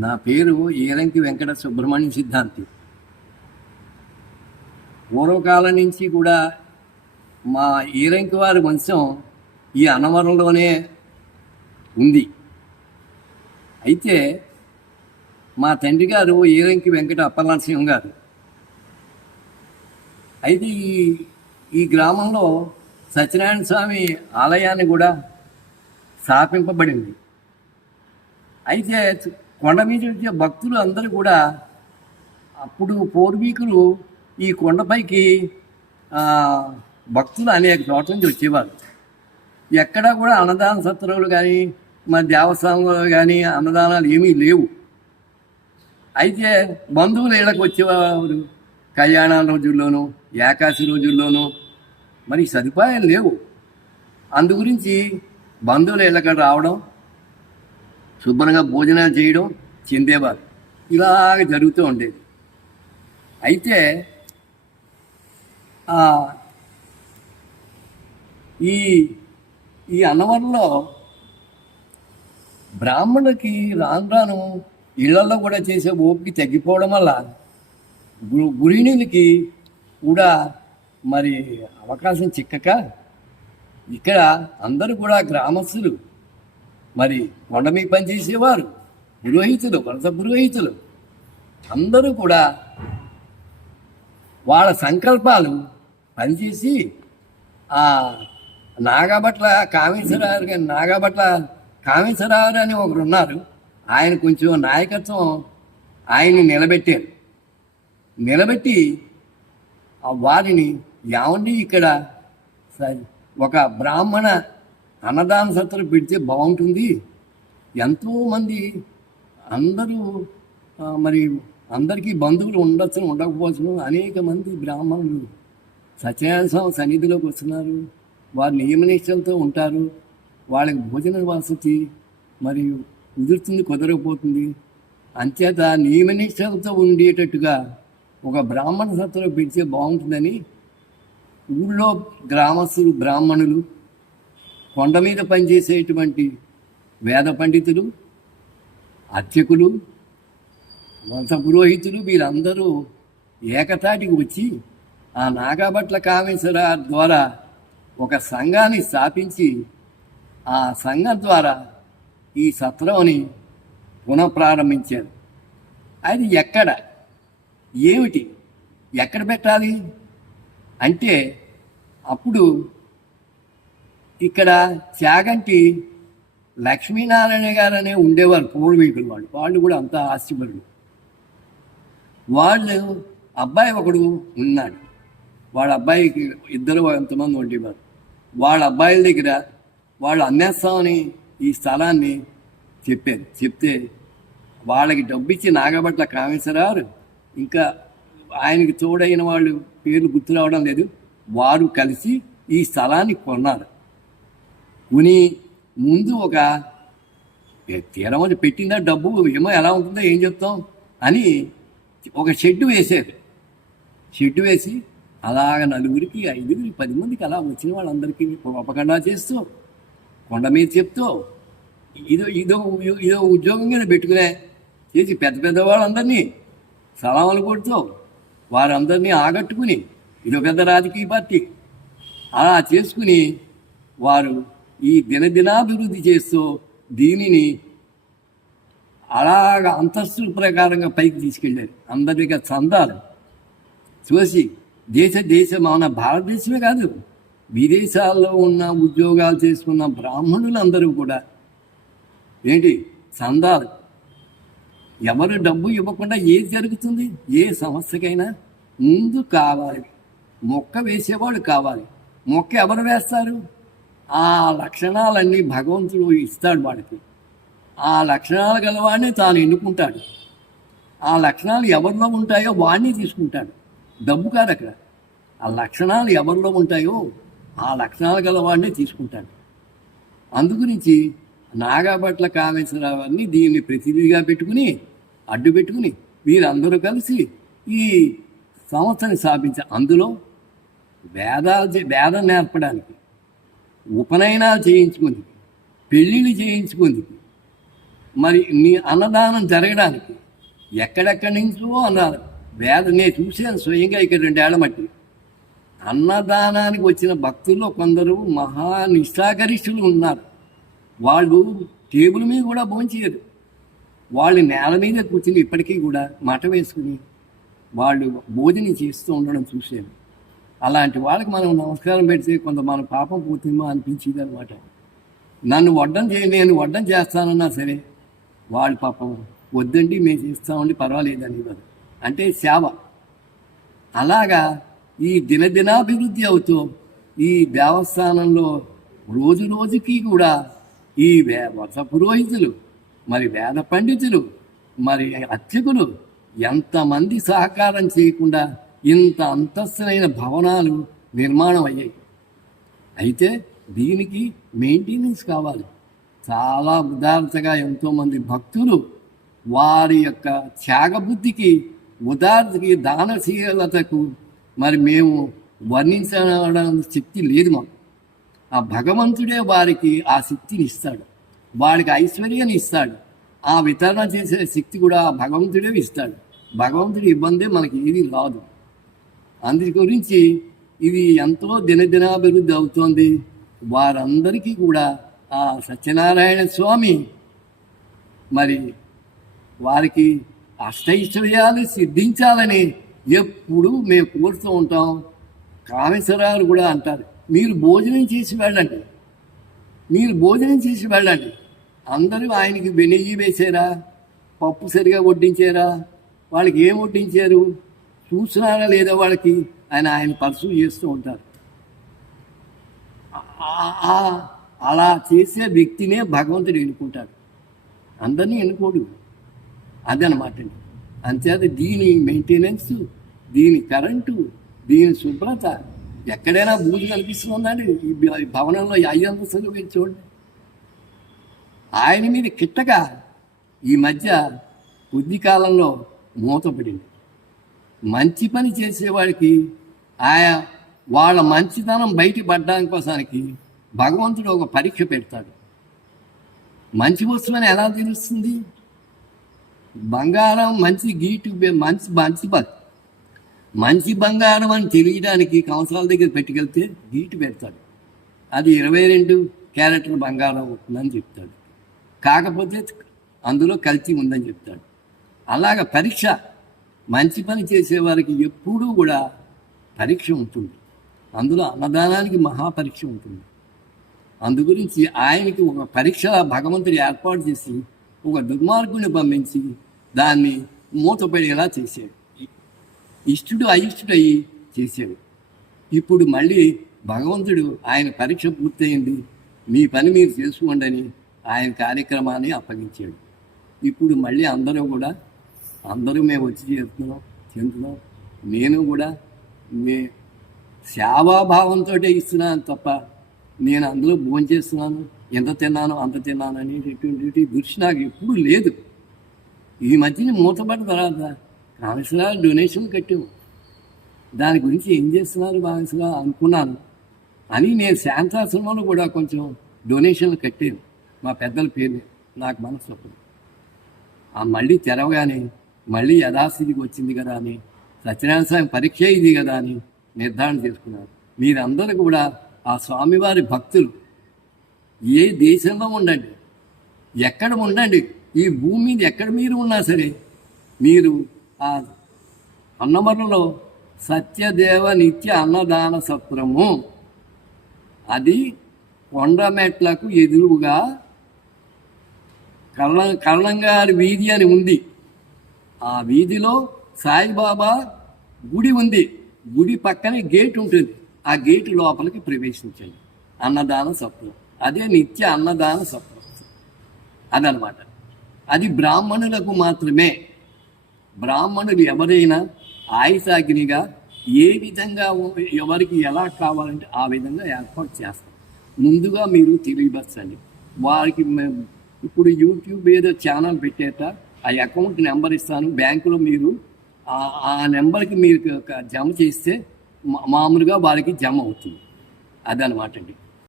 నా పేరు ఈరంకి వెంకట సుబ్రహ్మణ్య సిద్ధాంతి. పూర్వకాలం నుంచి కూడా మా ఈరంకి వారి వంశం ఈ అన్నవరంలోనే ఉంది. అయితే మా తండ్రి గారు ఈరంకి వెంకట అప్పలనరసింహం గారు. అయితే ఈ గ్రామంలో సత్యనారాయణ స్వామి ఆలయాన్ని కూడా స్థాపింపబడింది. అయితే కొండ మీద వచ్చే భక్తులు అందరూ కూడా అప్పుడు పూర్వీకులు ఈ కొండపైకి భక్తులు అనేక చోట్ల నుంచి వచ్చేవారు. ఎక్కడా కూడా అన్నదాన సత్రాలు కానీ మన దేవస్థానంలో కానీ అన్నదానాలు ఏమీ లేవు. అయితే బంధువులు ఇళ్ళకి వచ్చేవారు కళ్యాణాల రోజుల్లోనూ ఏకాశి రోజుల్లోనూ. మరి సదుపాయాలు లేవు. అందు గురించి బంధువులు ఇళ్ళకి రావడం, శుభ్రంగా భోజనాలు చేయడం, చెందేవారు. ఇలాగ జరుగుతూ ఉండేది. అయితే ఈ ఈ అన్నవరంలో బ్రాహ్మణులకి రాను రాను ఇళ్లలో కూడా చేసే ఓపిక తగ్గిపోవడం వల్ల గృహిణులకి కూడా మరి అవకాశం చిక్కక ఇక్కడ అందరూ కూడా గ్రామస్తులు, మరి కొండ మీద పనిచేసేవారు, పురోహితులు, వలస పురోహితులు అందరూ కూడా వాళ్ళ సంకల్పాలు పనిచేసి నాగభట్ల కామేశ్వరరావు అని ఒకరు ఉన్నారు. ఆయన కొంచెం నాయకత్వం ఆయన్ని నిలబెట్టి వారిని ఏమండి ఇక్కడ ఒక బ్రాహ్మణ అన్నదాన సత్రం పెడితే బాగుంటుంది, ఎంతోమంది అందరూ మరి అందరికీ బంధువులు ఉండొచ్చును ఉండకపోవచ్చును, అనేక మంది బ్రాహ్మణులు సత్యనారాయణ స్వామి సన్నిధిలోకి వస్తున్నారు, వారు నియమనిష్టలతో ఉంటారు, వాళ్ళకి భోజన వసతి మరియు కుదురుతుంది కుదరకపోతుంది, అంచేత నియమనిష్టలతో ఉండేటట్టుగా ఒక బ్రాహ్మణ సత్రం పెడితే బాగుంటుందని ఊళ్ళో గ్రామస్తులు, బ్రాహ్మణులు, కొండ మీద పనిచేసేటువంటి వేద పండితులు, అర్చకులు, వంశ పురోహితులు వీరందరూ ఏకతాటికి వచ్చి ఆ నాగభట్ల కామేశ్వర ద్వారా ఒక సంఘాన్ని స్థాపించి ఆ సంఘం ద్వారా ఈ సత్రంని పునఃప్రారంభించారు. అది ఏమిటి ఎక్కడ పెట్టాలి అంటే అప్పుడు ఇక్కడ చాగంటి లక్ష్మీనారాయణ గారు అనే ఉండేవారు పూర్వీకులు. వాళ్ళు కూడా అంత ఆస్తిపరులు. వాళ్ళు అబ్బాయి ఒకడు ఉన్నాడు. వాళ్ళ అబ్బాయికి ఇద్దరు ఎంతమంది ఉండేవారు. వాళ్ళ అబ్బాయిల దగ్గర వాళ్ళు అమ్మేస్తామని ఈ స్థలాన్ని చెప్తే వాళ్ళకి డబ్బిచ్చి నాగభట్ల కామేశ్వరరావు ఇంకా ఆయనకి తోడైన వాళ్ళు పేర్లు గుర్తు రావడం లేదు, వారు కలిసి ఈ స్థలాన్ని కొన్నారు. కొని ముందు ఒక తీరమని పెట్టిందా డబ్బు ఏమో ఎలా ఉంటుందో ఏం చెప్తాం అని ఒక షెడ్ వేసారు. షెడ్ వేసి అలాగ 4గురికి 5గురికి 10 మందికి అలా వచ్చిన వాళ్ళందరికీ ఉపకండా చేస్తూ కొండ మీద చెప్తూ ఇదో ఉద్యోగంగా పెట్టుకునే చేసి పెద్ద వాళ్ళందరినీ సలాములు కొడుతూ వారందరినీ ఆగట్టుకుని ఇదో పెద్ద రాజకీయ పార్టీ అలా చేసుకుని వారు ఈ దినదినాభివృద్ధి చేస్తూ దీనిని అలాగ అంతస్తుల ప్రకారంగా పైకి తీసుకెళ్ళారు. అందరికీ చందాలు చూసి మన భారతదేశమే కాదు విదేశాల్లో ఉన్న ఉద్యోగాలు చేసుకున్న బ్రాహ్మణులందరూ కూడా చందాలు. ఎవరు డబ్బు ఇవ్వకుండా ఏది జరుగుతుంది? ఏ సమస్యకైనా ముందు కావాలి, మొక్క వేసేవాడు కావాలి. మొక్క ఎవరు వేస్తారు? ఆ లక్షణాలన్నీ భగవంతుడు ఇస్తాడు వాడికి. ఆ లక్షణాలు గలవాడిని తాను ఎన్నుకుంటాడు. ఆ లక్షణాలు ఎవరిలో ఉంటాయో వాడిని తీసుకుంటాడు. డబ్బు కాదు అక్కడ. ఆ లక్షణాలు ఎవరిలో ఉంటాయో ఆ లక్షణాలు గలవాడినే తీసుకుంటాడు. అందుగురించి నాగభట్ల కామేశ్వరరావుని దీన్ని ప్రతినిధిగా అడ్డు పెట్టుకుని వీరందరూ కలిసి ఈ సంస్థని స్థాపించారు. అందులో వేదం నేర్పడానికి, ఉపనయనాలు చేయించుకుంది, పెళ్ళిళ్ళు చేయించుకుంది, మరి నీ అన్నదానం జరగడానికి ఎక్కడెక్కడి నుంచో అన్నారు నేను చూసాను స్వయంగా ఇక్కడ 2 ఏళ్ల మట్టి అన్నదానానికి వచ్చిన భక్తుల్లో కొందరు మహా నిష్ఠాగరిష్ఠులు ఉన్నారు. వాళ్ళు టేబుల్ మీద కూడా భోంచేయరు. వాళ్ళు నేల మీద కూర్చుని ఇప్పటికీ కూడా మట వేసుకుని వాళ్ళు భోజనం చేస్తూ ఉండడం చూశాను. అలాంటి వాళ్ళకి మనం నమస్కారం పెడితే కొంత మన పాపం పోతుందో అనిపించింది అనమాట. నన్ను నేను వడ్డం చేస్తానన్నా సరే వాళ్ళు పాపం వద్దండి మేము చేస్తామండి పర్వాలేదని ఇవ్వదు. అంటే సేవ. అలాగా ఈ దినదినాభివృద్ధి అవుతూ ఈ దేవస్థానంలో రోజు రోజుకి కూడా ఈ వర్ష పురోహితులు, మరి వేద పండితులు, మరి అర్చకులు ఎంతమంది సహకారం చేయకుండా ఇంత అంతస్తులైన భవనాలు నిర్మాణం అయ్యాయి. అయితే దీనికి మెయింటెనెన్స్ కావాలి. చాలా ఉదారతగా ఎంతోమంది భక్తులు వారి యొక్క త్యాగబుద్ధికి, ఉదారతకి, దానశీలతకు మరి మేము వర్ణించడం శక్తి లేదు మాకు. ఆ భగవంతుడే వారికి ఆ శక్తిని ఇస్తాడు, వాడికి ఐశ్వర్యాన్ని ఇస్తాడు. ఆ వితరణ చేసే శక్తి కూడా ఆ భగవంతుడే ఇస్తాడు. భగవంతుడి ఇబ్బందే మనకి ఏది రాదు. అందు గురించి ఇది ఎంతో దినదినాభివృద్ధి అవుతోంది. వారందరికీ కూడా ఆ సత్యనారాయణ స్వామి మరి వారికి అష్టైశ్వర్యాలు సిద్ధించాలని ఎప్పుడు మేము కోరుతూ ఉంటాం. కామేశ్వరరావు కూడా అంటారు, మీరు భోజనం చేసి వెళ్ళండి, మీరు భోజనం చేసి వెళ్ళండి. అందరూ ఆయనకి నెయ్యి వేసారా, పప్పు సరిగా వడ్డించారా, వాళ్ళకి ఏం వడ్డించారు చూస్తున్నారా లేదా వాళ్ళకి ఆయన పర్సూ చేస్తూ ఉంటారు. అలా చేసే వ్యక్తినే భగవంతుడు ఎన్నుకుంటాడు, అందరినీ ఎన్నుకోడు. అదనమాట. అంతేత దీని మెయింటెనెన్స్, దీని కరెంటు, దీని శుభ్రత ఎక్కడైనా బూజు కనిపిస్తుందండి. ఈ భవనంలో 5 అంతస్తులు మీరు చూడండి. ఆయన మీద కిట్టగా ఈ మధ్య కొద్ది కాలంలో మూతపడింది. మంచి పని చేసేవాడికి వాళ్ళ మంచితనం బయటపడడానికి కోసానికి భగవంతుడు ఒక పరీక్ష పెడతాడు. మంచి వస్తువుని ఎలా తెలుస్తుంది? బంగారం మంచి గీటు మంచి బంగారం అని తెలియడానికి కంసాల దగ్గర పెట్టుకెళ్తే గీటు పెడతాడు. అది 22 క్యారెట్ల బంగారం అవుతుందని చెప్తాడు. కాకపోతే అందులో కల్తీ ఉందని చెప్తాడు. అలాగ పరీక్ష, మంచి పని చేసేవారికి ఎప్పుడూ కూడా పరీక్ష ఉంటుంది. అందులో అన్నదానానికి మహాపరీక్ష ఉంటుంది. అందు గురించి ఆయనకి ఒక పరీక్ష భగవంతుడు ఏర్పాటు చేసి ఒక దుర్మార్గుని పంపించి దాన్ని మూతపడేలా చేశాడు. ఇష్టుడు అయిష్టుడు అయ్యి చేశాడు. ఇప్పుడు మళ్ళీ భగవంతుడు ఆయన పరీక్ష పూర్తయింది, మీ పని మీరు చేసుకోండి అని ఆయన కార్యక్రమాన్ని అప్పగించాడు. ఇప్పుడు మళ్ళీ అందరూ మేము వచ్చి చెందుతున్నాం. నేను కూడా సేవాభావంతో ఇస్తున్నాను తప్ప నేను అందులో భోంచేస్తున్నాను, ఎంత తిన్నాను అంత తిన్నాను అనేటటువంటి దృష్టి నాకు ఎప్పుడూ లేదు. ఈ మధ్యన మూతపడ్డ తర్వాత కామేశ్వరరావు డొనేషన్ కట్టాము, దాని గురించి ఏం చేస్తున్నారు కామేశ్వరరావు అనుకున్నాను అని నేను శాంతాశ్రమంలో కూడా కొంచెం డొనేషన్లు కట్టాను మా పెద్దల పేరు. నాకు మనసు ఒప్పదు. మళ్ళీ తెరవగానే మళ్ళీ యథాస్థితికి వచ్చింది కదా అని, సత్యనారాయణ స్వామి పరీక్ష ఇది కదా అని నిర్ధారణ చేసుకున్నారు. మీరందరూ కూడా ఆ స్వామివారి భక్తులు ఏ దేశంలో ఉండండి, ఎక్కడ ఉండండి, ఈ భూమి మీద ఎక్కడ మీరు ఉన్నా సరే, మీరు ఆ అన్నమరలో సత్యదేవ నిత్య అన్నదాన సత్రము, అది కొండమెట్లకు ఎదురుగా కళ్ళంగారి వీధి అని ఉంది. ఆ వీధిలో సాయిబాబా గుడి ఉంది. గుడి పక్కనే గేట్ ఉంటుంది. ఆ గేటు లోపలికి ప్రవేశించండి. అన్నదాన సత్రం, అదే నిత్య అన్నదాన సత్రం. అదనమాట. అది బ్రాహ్మణులకు మాత్రమే. బ్రాహ్మణులు ఎవరైనా ఆయుసాగ్నిగా ఏ విధంగా ఎవరికి ఎలా కావాలంటే ఆ విధంగా ఏర్పాటు చేస్తాం. ముందుగా మీరు తెలియపరచండి వారికి. ఇప్పుడు యూట్యూబ్ ఏదో ఛానల్ పెట్టేట ఆ అకౌంట్ నెంబర్ ఇస్తాను, బ్యాంకులో మీరు ఆ నెంబర్కి మీరు జమ చేస్తే మామూలుగా వారికి జమ అవుతుంది. అదనమాట అండి.